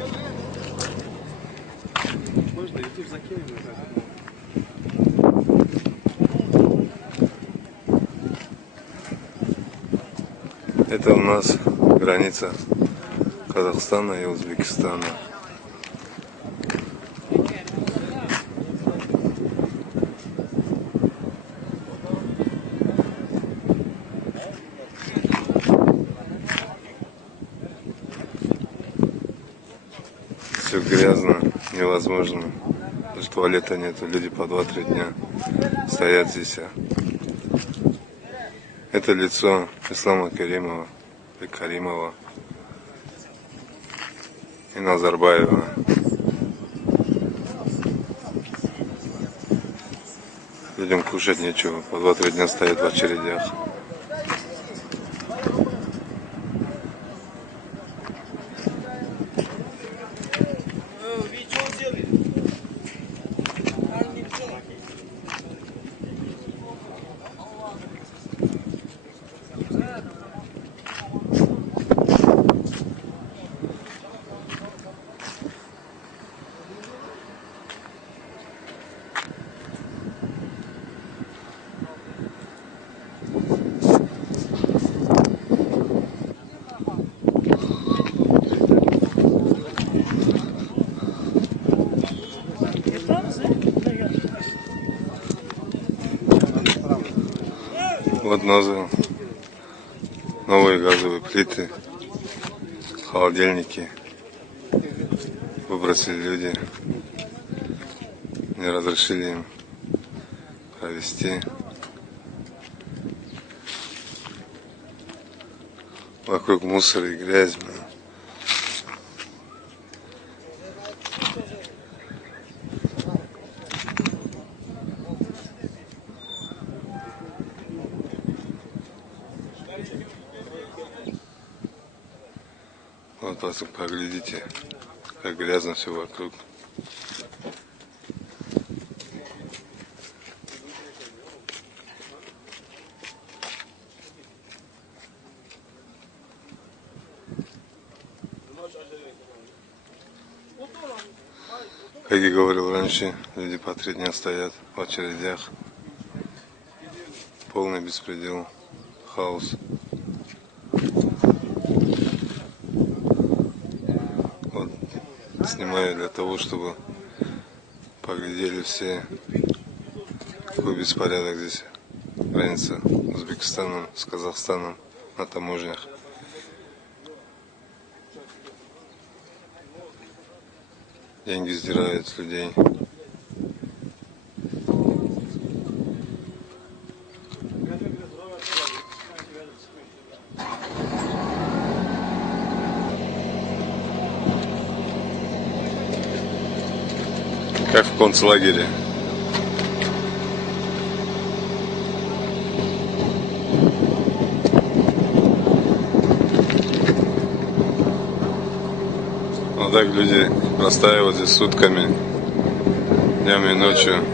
дальше. Можно YouTube закинем? Это у нас граница Казахстана и Узбекистана. Все грязно, невозможно. Потому что туалета нету, люди по 2-3 дня стоят здесь. Это лицо Ислама Каримова и Назарбаева. Людям кушать нечего, по 2-3 дня стоят в очередях. Вот новые газовые плиты, холодильники выбросили люди, не разрешили им провести. Вокруг мусор и грязь. Вот поглядите, как грязно все вокруг. Как я говорил раньше, люди по 3 дня стоят в очередях. Полный беспредел, хаос. Вот, снимаю для того, чтобы поглядели все, какой беспорядок здесь. Граница Узбекистана с Казахстаном на таможнях. Деньги сдирают с людей. Как в концлагере. Вот так люди простаивают здесь сутками, днем и ночью.